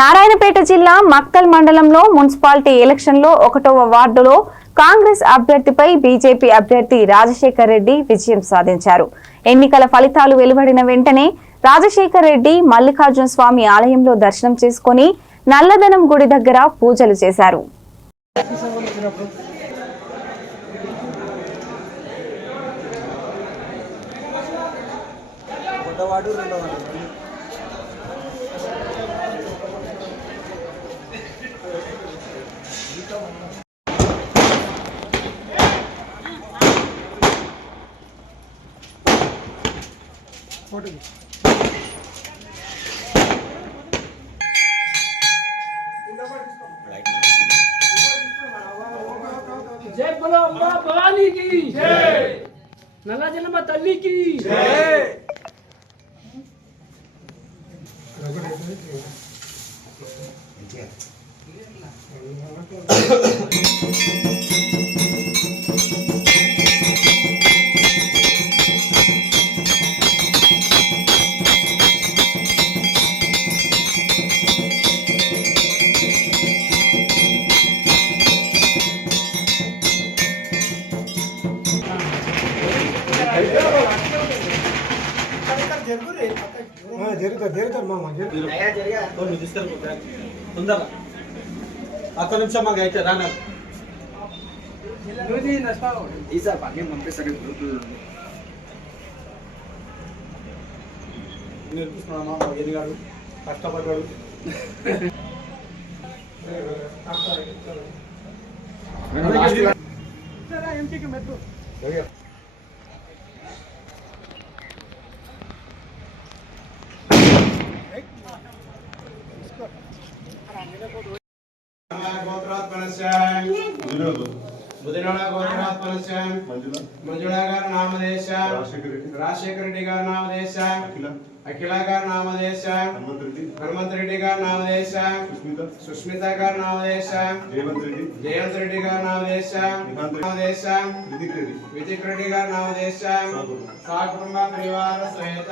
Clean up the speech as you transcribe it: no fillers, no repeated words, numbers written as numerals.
నారాయణపేట జిల్లా మక్తల్ మండలంలో మున్సిపాలిటీ ఎలక్షన్లో 1వ వార్డులో కాంగ్రెస్ అభ్యర్థిపై బీజేపీ అభ్యర్థి రాజశేఖర్ రెడ్డి విజయం సాధించారు. ఎన్నికల ఫలితాలు వెలువడిన వెంటనే రాజశేఖర్ రెడ్డి మల్లికార్జున స్వామి ఆలయంలో దర్శనం చేసుకుని నల్లదనం గుడి దగ్గర పూజలు చేశారు. जय बोलो अम्बा भवानी की जय, नल्ला जन्म तल्ली की जय। ఒక్క నిమిషం మాకు అయితే రానా నేర్పిస్తున్నామా మా ఎదిగాడు కష్టపడ్డాడు. ఎంపీకి మెట్రో మంజుళ గారు నామదేశ, రాజశేఖర రెడ్డి గారు నామదేశ, అఖిల గారు నామదేశ, హనుమంత్ రెడ్డి గారు నామదేశ, సుష్మిత గారు నామదేశ, జయంత్ రెడ్డి గారు నామదేశ, విధిక్ రెడ్డి గారు నామదేశ, సకుటుంబ పరివార సహిత